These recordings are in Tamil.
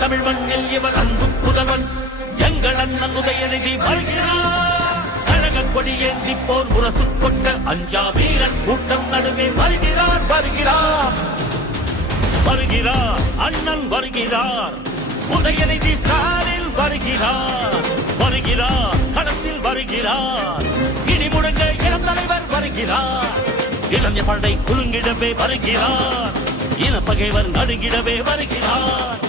தமிழ் மண்ணில் இவர் அன்பு புதவன் எங்கள் அண்ணன் உதயநிதி வருகிறார். கழக கொடி ஏந்தி போர் முரசு கொண்ட அஞ்சா வீரன் கூட்டம் நடுவே வருகிறார் வருகிறார். வருகிறார் அண்ணன் வருகிறார். உதயநிதி ஸ்டாலின் வருகிறார். வருகிறார் கடத்தில் வருகிறார். இனி முடங்க இளம் தலைவர் வருகிறார். இளைஞ படை குலுங்கிடவே வருகிறார். இன பகைவர் நடுங்கிடவே வருகிறார்.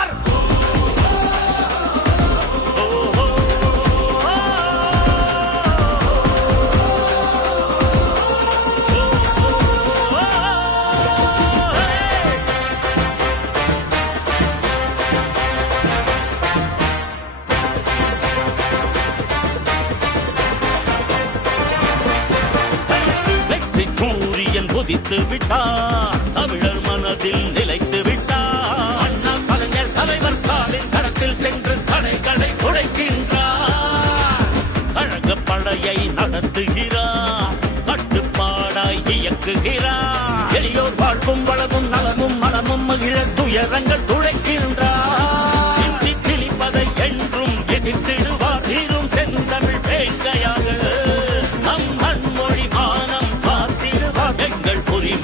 சூரியன் குதித்து விட்டார் தமிழர் மனதில் நிலைத்து விட்டார் அண்ணா கலைஞர் தலைவர் ஸ்டாலின் கடத்தில் சென்று தடைகளை உடைக்கின்றார் கழக படையை நடத்துகிறார் கட்டுப்பாடாய் இயக்குகிறார் எளியோர் வாழ்வும் வளமும் நலமும் மனமும் மகிழ துயரங்கள் துளைக்கின்றார் இந்தி திணிப்பதை என்றும் எதிர்த்திடுவார் சீரும் செந்தமிழ் வேங்கையார்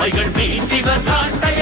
பாய்கள் மண்மொழி மானம்